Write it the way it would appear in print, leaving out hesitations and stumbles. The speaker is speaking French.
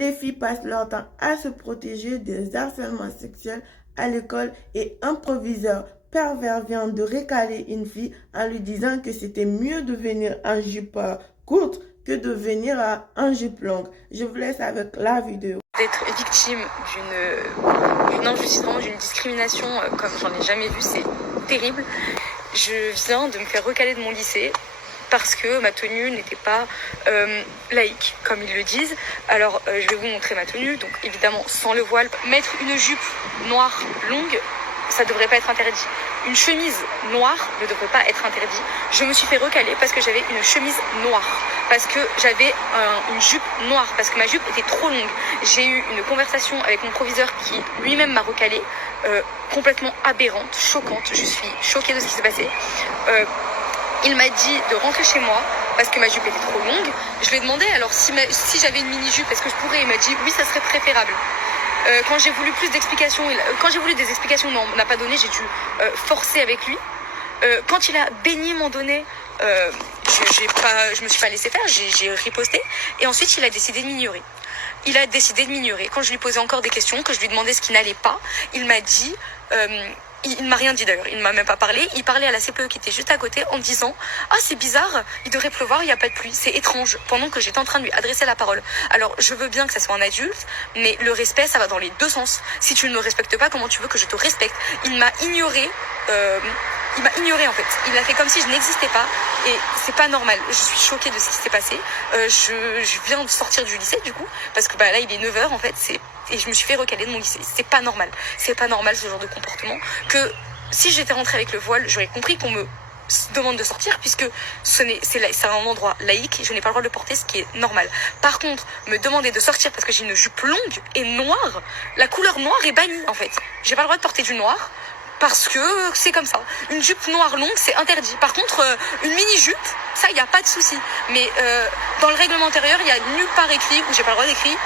Les filles passent leur temps à se protéger des harcèlements sexuels à l'école et un proviseur pervers vient de récaler une fille en lui disant que c'était mieux de venir en jupe courte que de venir en jupe longue. Je vous laisse avec la vidéo. D'être victime d'une injustice, vraiment d'une discrimination comme j'en ai jamais vu, c'est terrible. Je viens de me faire recaler de mon lycée parce que ma tenue n'était pas laïque, comme ils le disent. Alors, je vais vous montrer ma tenue. Donc, évidemment, sans le voile. Mettre une jupe noire longue, ça ne devrait pas être interdit. Une chemise noire ne devrait pas être interdit. Je me suis fait recaler parce que j'avais une chemise noire, parce que j'avais une jupe noire, parce que ma jupe était trop longue. J'ai eu une conversation avec mon proviseur qui lui-même m'a recalée, complètement aberrante, choquante. Je suis choquée de ce qui s'est passé. Il m'a dit de rentrer chez moi parce que ma jupe était trop longue. Je lui ai demandé alors si j'avais une mini-jupe, est-ce que je pourrais? Il m'a dit oui, ça serait préférable. Quand j'ai voulu plus d'explications, quand j'ai voulu des explications, mais on n'a pas donné, j'ai dû forcer avec lui. Quand il a béni m'en donner, je me suis pas laissé faire, j'ai riposté. Et ensuite, il a décidé de m'ignorer. Quand je lui posais encore des questions, que je lui demandais ce qui n'allait pas, il m'a dit... il ne m'a rien dit d'ailleurs, il ne m'a même pas parlé. Il parlait à la CPE qui était juste à côté en disant « Ah, c'est bizarre, il devrait pleuvoir, il n'y a pas de pluie, c'est étrange », pendant que j'étais en train de lui adresser la parole. Alors, je veux bien que ça soit un adulte, mais le respect, ça va dans les deux sens. Si tu ne me respectes pas, comment tu veux que je te respecte? Il m'a ignoré, en fait. Il a fait comme si je n'existais pas et c'est pas normal. Je suis choquée de ce qui s'est passé. Je viens de sortir du lycée du coup, parce que là il est 9h en fait, et je me suis fait recaler de mon lycée. C'est pas normal ce genre de comportement. Que si j'étais rentrée avec le voile, j'aurais compris qu'on me demande de sortir puisque c'est un endroit laïque, je n'ai pas le droit de le porter, ce qui est normal. Par contre, me demander de sortir parce que j'ai une jupe longue et noire, la couleur noire est bannie en fait. J'ai pas le droit de porter du noir parce que c'est comme ça. Une jupe noire longue, c'est interdit. Par contre, une mini-jupe, ça, il n'y a pas de souci. Mais dans le règlement intérieur, il n'y a nulle part écrit, où j'ai pas le droit d'écrire,